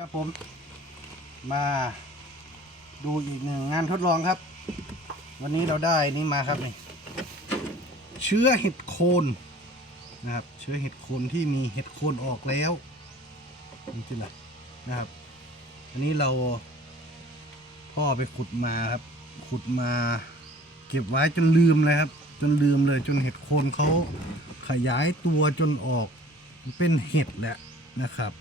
ครับผม มาดูอีกหนึ่งงานทดลองครับ วันนี้เราได้นี่มาครับนี่เชื้อเห็ดโคนนะครับ เชื้อเห็ดโคนที่มีเห็ดโคนออกแล้วนี่คืออะไรนะครับ อันนี้เราพ่อไปขุดมาครับ ขุดมาเก็บไว้จนลืมเลยครับ จนลืมเลยจนเห็ดโคนเขาขยายตัวจนออกเป็นเห็ดแหละนะครับ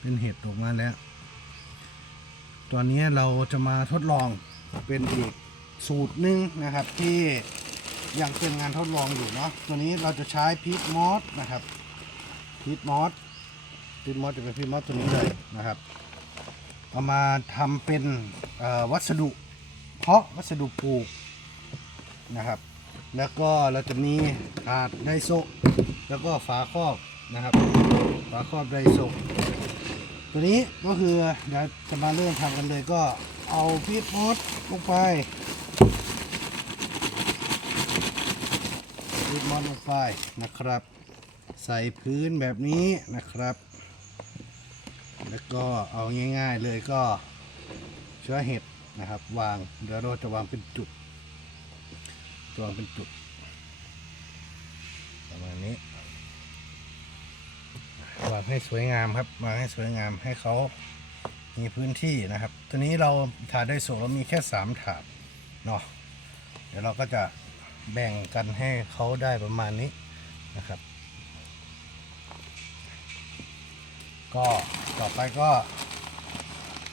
เป็นเห็ดออกมาแล้ว ตอนนี้เราจะมาทดลองเป็นอีกสูตรหนึ่งนะครับที่ยังเป็นงานทดลองอยู่เนาะตัวนี้เราจะใช้พีทมอสนะครับพีทมอสพีทมอสจะเป็นพีทมอสตัวนี้เลยนะครับเอามาทำเป็นวัสดุ เพาะวัสดุปลูกนะครับ แล้วก็เราจะมีถาดไดโซแล้วก็ฝาครอบนะครับ ฝาครอบไดโซ ตัวนี้ก็คือเดี๋ยวจะมาเริ่มทำกันเลยก็เอาพีทมอสลงไปพีทมอสลงไปนะครับ ใส่พื้นแบบนี้นะครับ แล้วก็เอาง่ายๆเลยก็เชื้อเห็ดนะครับ วางเดี๋ยวเราจะวางเป็นจุดจวางเป็นจุดประมาณนี้างให้สวยงามครับวางให้สวยงามให้เขามีพื้นที่นะครับ ตัวนี้เราถาดได้สูงเรามีแค่สามถาดเนาะเดี๋ยวเราก็จะแบ่งกันให้เขาได้ประมาณนี้นะครับ ก็ต่อไปก็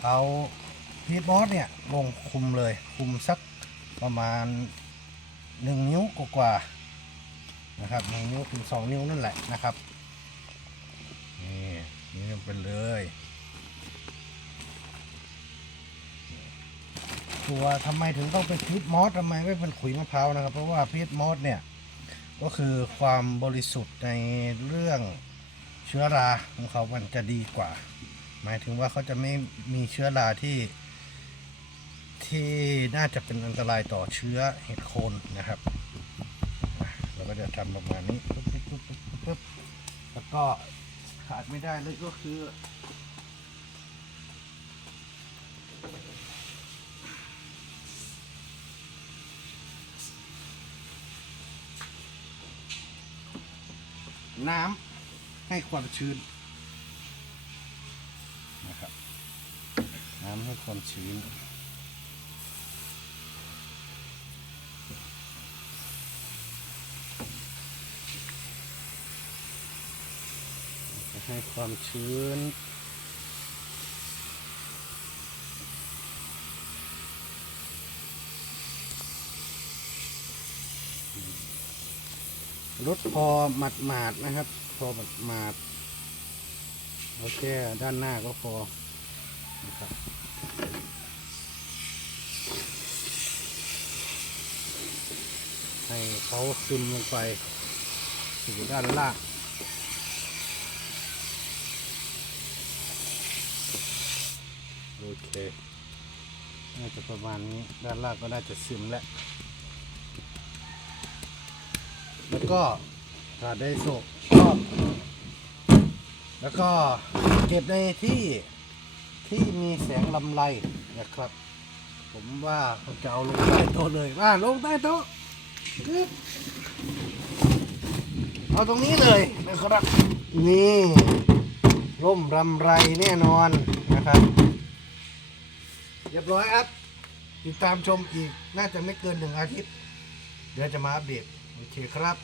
เอาพีทบอสเนี่ยลงคุมเลยคุมสักประมาณหนึ่งนิ้วกว่าๆนะครับหนึ่งนิ้วถึงสองนิ้วนั่นแหละนะครับ นี่นี่ลงไปเลยตัวทำไมถึงต้องเป็นพีทมอสทำไมไม่เป็นขุยมะพร้าวนะครับ เพราะว่าพีทมอสเนี่ยก็คือความบริสุทธิ์ในเรื่องเชื้อราของเขามันจะดีกว่า หมายถึงว่าเขาจะไม่มีเชื้อราที่ ที่น่าจะเป็นอันตรายต่อเชื้อเห็ดโคนนะครับเราก็จะทำประมาณนี้ปึ๊บปึ๊บปึ๊บปึ๊บปึ๊บแล้วก็ ขาดไม่ได้เลยก็คือ น้ำให้ความชื้นนะครับ น้ำให้ความชื้น ให้ความชื้นรถพอหมัดหมาดนะครับ พอหมัดหมาดโอเค ด้านหน้าก็พอนะครับให้เขาซึมลงไปสู่ด้านล่าง โอ เคน่าจะประมาณนี้ด้านล่างก็น่าจะซึมแล้ว แล้วก็ถาดไดโซะรอบแล้วก็เก็บในที่ที่มีแสงลำไรนะครับ ผมว่าผมจะเอาลงใต้โต๊ะเลยว่าลงใต้โต๊ะเอาตรงนี้เลยนะครับ นี่ร่มรำไรแน่นอนนะครับ รียบร้อยครับ ติดตามชมอีกน่าจะไม่เกินหนึ่งอาทิตย์ เดี๋ยวจะมาอัปเดต โอเคครับ